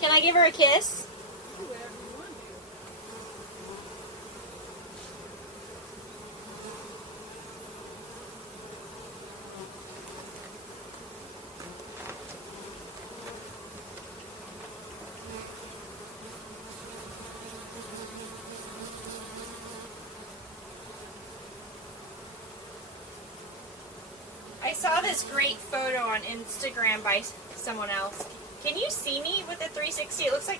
Can I give her a kiss? Whoever you want to. I saw this great photo on Instagram by someone else. Can you see me with the 360? It looks like